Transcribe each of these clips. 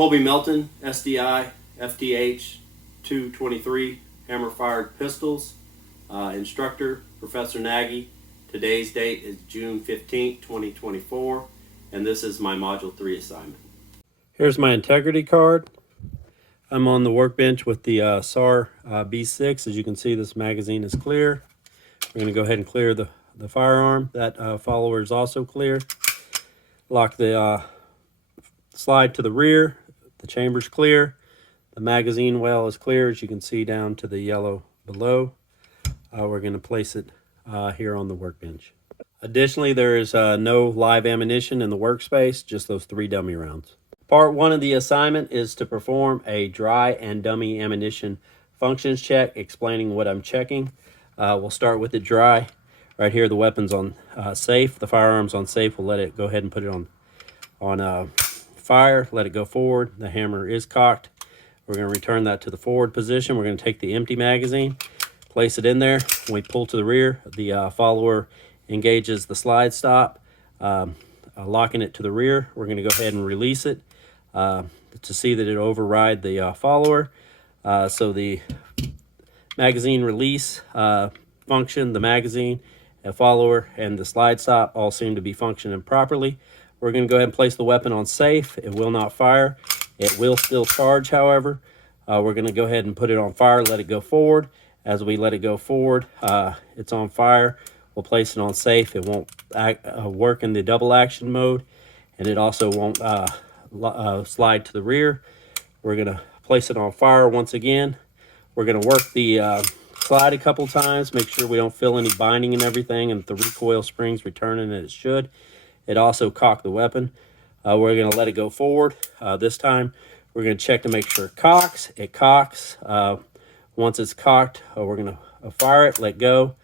Colby Melton, SDI, FTH 223 hammer-fired pistols. Instructor, Professor Nagy. Today's date is June 15th, 2024, and this is my Module 3 assignment. Here's my integrity card. I'm on the workbench with the SAR B6. As you can see, this magazine is clear. We're going to go ahead and clear the firearm. That follower is also clear. Lock the slide to the rear. The chamber's clear. The magazine well is clear, as you can see down to the yellow below. We're going to place it here on the workbench. Additionally, there is no live ammunition in the workspace, just those 3 dummy rounds. Part 1 of the assignment is to perform a dry and dummy ammunition functions check, explaining what I'm checking. We'll start with the dry. Right here, the weapon's on safe. The firearm's on safe. We'll let it go ahead and put it on fire. Let it go forward. The hammer is cocked. We're going to return that to the forward position. We're going to take the empty magazine, place it in there. When we pull to the rear, the follower engages the slide stop, locking it to the rear. We're going to go ahead and release it to see that it override the follower. So the magazine release function, the magazine, a follower, and the slide stop all seem to be functioning properly. We're going to go ahead and place the weapon on safe. It will not fire. It will still charge, however. We're going to go ahead and put it on fire, let it go forward. As we let it go forward, it's on fire. We'll place it on safe. It won't work in the double action mode, and it also won't slide to the rear. We're going to place it on fire once again. We're going to work the slide a couple times, make sure we don't feel any binding and everything, and the recoil springs returning as it should. It also cocked the weapon. We're going to let it go forward. This time, we're going to check to make sure it cocks. It cocks. Once it's cocked, we're going to fire it, let go,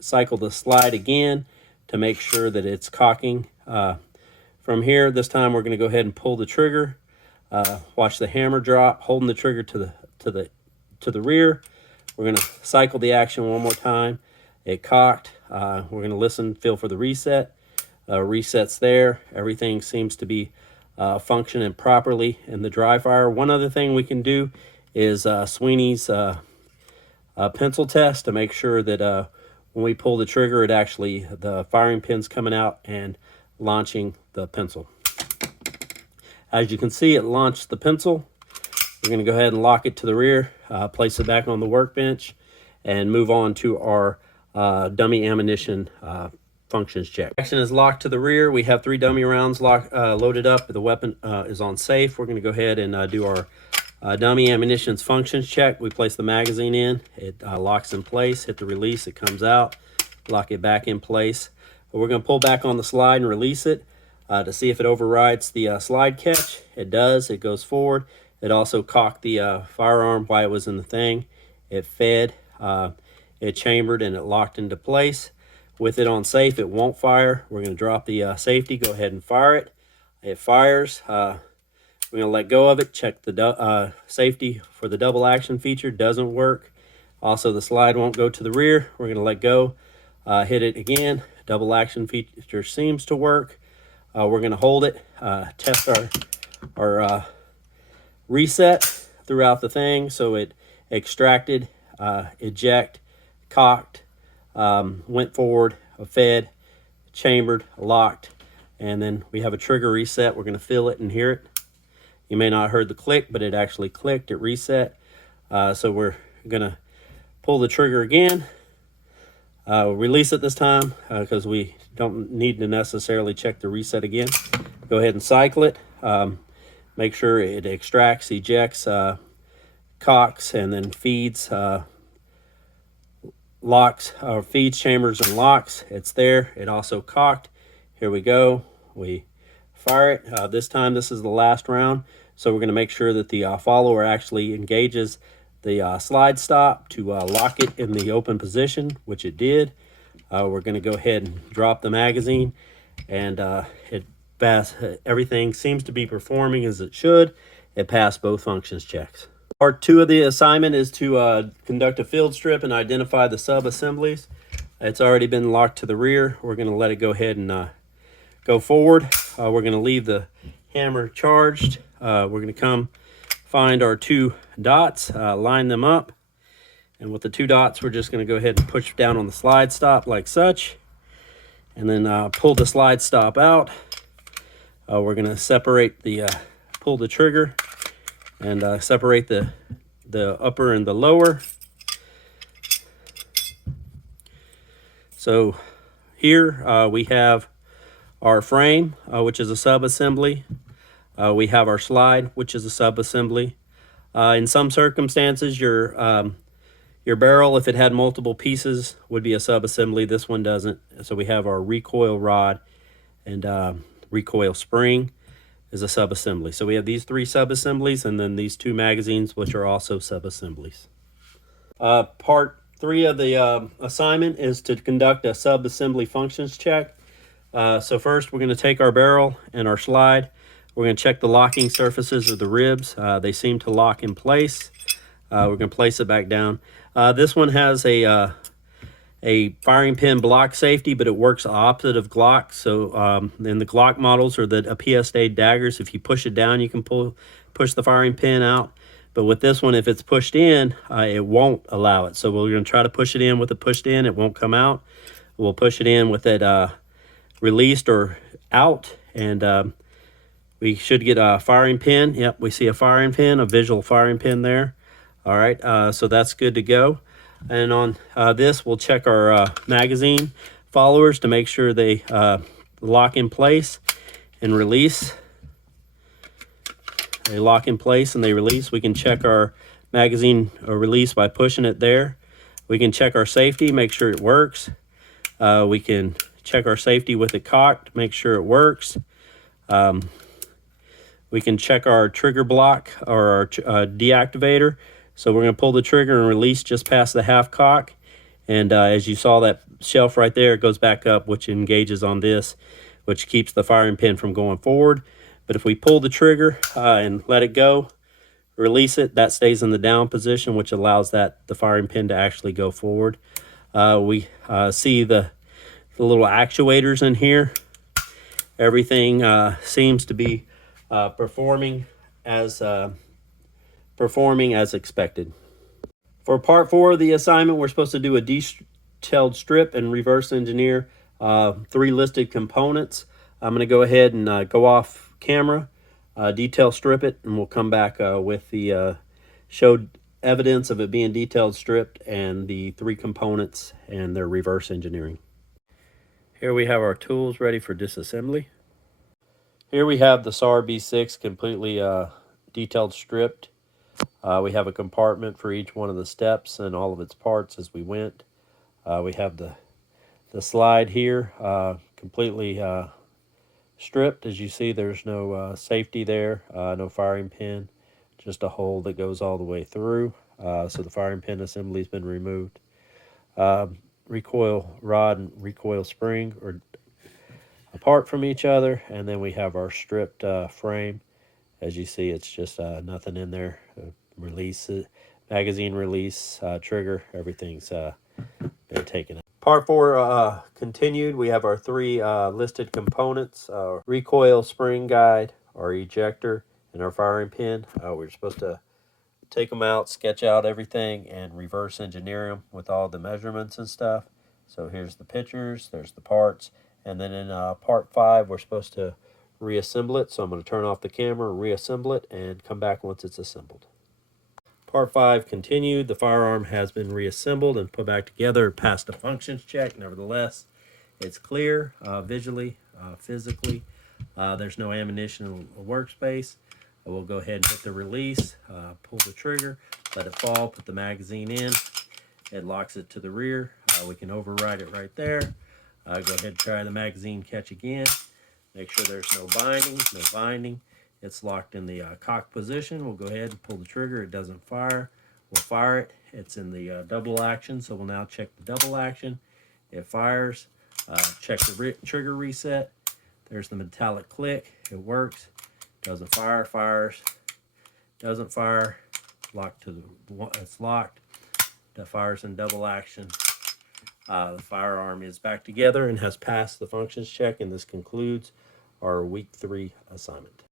cycle the slide again to make sure that it's cocking. From here, this time we're going to go ahead and pull the trigger. Watch the hammer drop, holding the trigger to the rear. We're going to cycle the action one more time. It cocked. We're going to listen, feel for the reset. Resets there. Everything seems to be functioning properly in the dry fire. One other thing we can do is Sweeney's pencil test to make sure that when we pull the trigger, it actually, the firing pin's coming out and launching the pencil. As you can see, it launched the pencil. We're going to go ahead and lock it to the rear, place it back on the workbench, and move on to our dummy ammunition functions check. Action is locked to the rear. We have 3 dummy rounds loaded up. The weapon is on safe. We're going to go ahead and do our dummy ammunitions functions check. We place the magazine in. It locks in place. Hit the release. It comes out. Lock it back in place. But we're going to pull back on the slide and release it to see if it overrides the slide catch. It does. It goes forward. It also cocked the firearm while it was in the thing. It fed. It chambered, and it locked into place. With it on safe, it won't fire. We're going to drop the safety, go ahead and fire it. It fires. We're going to let go of it, check the safety for the double action feature. Doesn't work. Also, the slide won't go to the rear. We're going to let go, hit it again. Double action feature seems to work. We're going to hold it, test our reset throughout the thing. So it extracted, eject, cocked, went forward, fed, chambered, locked, and then we have a trigger reset. We're going to feel it and hear it. You may not have heard the click, but it actually clicked. It reset. So we're going to pull the trigger again. Release it this time because we don't need to necessarily check the reset again. Go ahead and cycle it. Make sure it extracts, ejects, cocks, and then feeds, locks, or feeds, chambers, and locks. It's there. It also cocked. Here we go. We fire it. This time, this is the last round. So we're going to make sure that the follower actually engages the slide stop to lock it in the open position, which it did. We're going to go ahead and drop the magazine, and everything seems to be performing as it should. It passed both functions checks. Part 2 of the assignment is to conduct a field strip and identify the sub-assemblies. It's already been locked to the rear. We're going to let it go ahead and go forward. We're going to leave the hammer charged. We're going to come find our 2 dots, line them up, and with the 2 dots we're just going to go ahead and push down on the slide stop like such, and then pull the slide stop out. We're going to separate the pull the trigger and separate the upper and the lower. So here we have our frame, which is a sub-assembly. We have our slide, which is a sub-assembly. In some circumstances, your barrel, if it had multiple pieces, would be a sub-assembly. This one doesn't. So we have our recoil rod and recoil spring is a sub-assembly. So we have these 3 sub-assemblies and then these 2 magazines, which are also sub-assemblies. Part 3 of the assignment is to conduct a sub-assembly functions check. So first we're going to take our barrel and our slide. We're going to check the locking surfaces of the ribs. They seem to lock in place. We're going to place it back down. This one has a firing pin block safety, but it works opposite of Glock. So in the Glock models or the PSA daggers, if you push it down, you can push the firing pin out. But with this one, if it's pushed in, it won't allow it. So we're going to try to push it in with it pushed in. It won't come out. We'll push it in with it released or out, and we should get a firing pin. Yep, we see a firing pin, a visual firing pin there. All right, so that's good to go. And on this, we'll check our magazine followers to make sure they lock in place and release. They lock in place and they release. We can check our magazine release by pushing it there. We can check our safety, make sure it works. We can check our safety with it cocked, make sure it works. We can check our trigger block or our deactivator. So we're going to pull the trigger and release just past the half cock. And as you saw that shelf right there, it goes back up, which engages on this, which keeps the firing pin from going forward. But if we pull the trigger and let it go, release it, that stays in the down position, which allows the firing pin to actually go forward. We see the little actuators in here. Everything seems to be performing as expected. For part 4 of the assignment, we're supposed to do a detailed strip and reverse engineer 3 listed components. I'm going to go ahead and go off camera, detail strip it, and we'll come back with the showed evidence of it being detailed stripped and the 3 components and their reverse engineering. Here we have our tools ready for disassembly. Here we have the SAR B6 completely detailed stripped. We have a compartment for each one of the steps and all of its parts as we went. We have the slide here completely stripped. As you see, there's no safety there, no firing pin, just a hole that goes all the way through. So the firing pin assembly has been removed. Recoil rod and recoil spring are apart from each other, and then we have our stripped frame. As you see, it's just nothing in there. Release it, magazine release, trigger, everything's been taken out. Part 4 continued. We have our 3 listed components: our recoil spring guide, our ejector, and our firing pin. We're supposed to take them out, sketch out everything, and reverse engineer them with all the measurements and stuff. So here's the pictures, there's the parts, and then in part 5, we're supposed to reassemble it. So I'm going to turn off the camera, reassemble it, and come back once it's assembled. Part 5 continued. The firearm has been reassembled and put back together, passed a functions check. Nevertheless, it's clear visually, physically. There's no ammunition in the workspace. We'll go ahead and hit the release, pull the trigger, let it fall, put the magazine in. It locks it to the rear. We can override it right there. Go ahead and try the magazine catch again. Make sure there's no binding. It's locked in the cock position. We'll go ahead and pull the trigger. It doesn't fire. We'll fire it. It's in the double action, so we'll now check the double action. It fires. Check the trigger reset. There's the metallic click. It works. Doesn't fire. Fires. Doesn't fire. Locked to the. It's locked. That fires in double action. The firearm is back together and has passed the functions check, and this concludes our week 3 assignment.